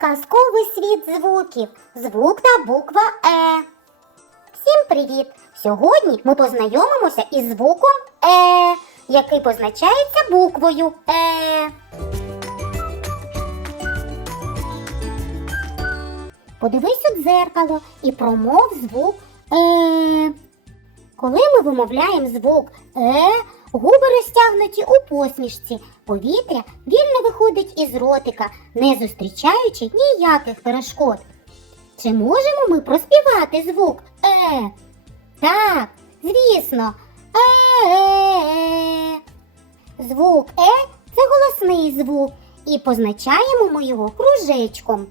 Казковий світ звуків. Звук та буква Е. Всім привіт! Сьогодні ми познайомимося із звуком Е, який позначається буквою Е. Подивись у дзеркало і промов звук Е. Коли ми вимовляємо звук Е, губи розтягнуті у посмішці, повітря вільно виходить із ротика, не зустрічаючи ніяких перешкод. Чи можемо ми проспівати звук Е? Так, звісно. Е. Звук Е це голосний звук, і позначаємо ми його кружечком.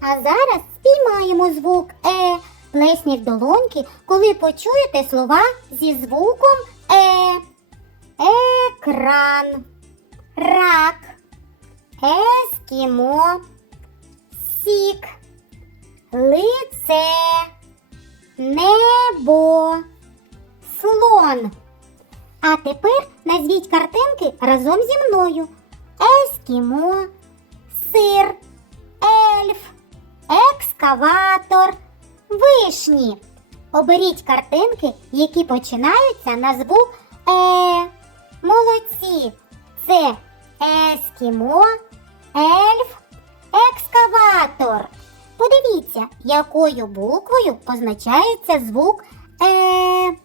А зараз спіймаємо звук Е. Плесніть долоньки, коли почуєте слова зі звуком Е. Екран, рак, ескімо, сік, лице, небо, слон. А тепер назвіть картинки разом зі мною. Ескімо, сир, ельф, екскаватор, вишні. Оберіть картинки, які починаються на звук Е. Молодці. Це ескімо, ельф, екскаватор. Подивіться, якою буквою позначається звук Е.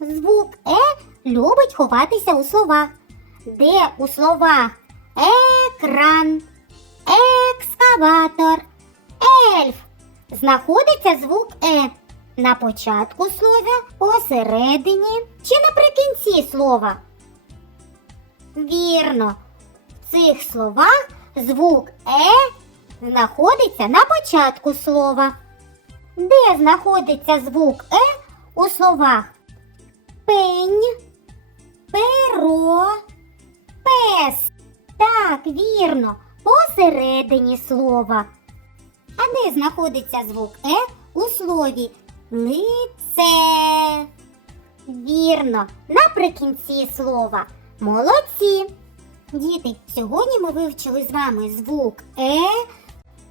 Звук Е любить ховатися у словах. Де у словах екран, екскаватор, ельф знаходиться звук Е на початку слова, посередині чи наприкінці слова. Вірно, в цих словах звук Е знаходиться на початку слова. Де знаходиться звук Е у словах пень, перо, пес? Так, вірно, посередині слова. А де знаходиться звук Е у слові лице? Вірно, наприкінці слова. Молодці! Діти, сьогодні ми вивчили з вами звук Е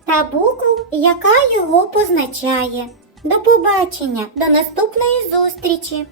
та букву, яка його позначає. До побачення, до наступної зустрічі!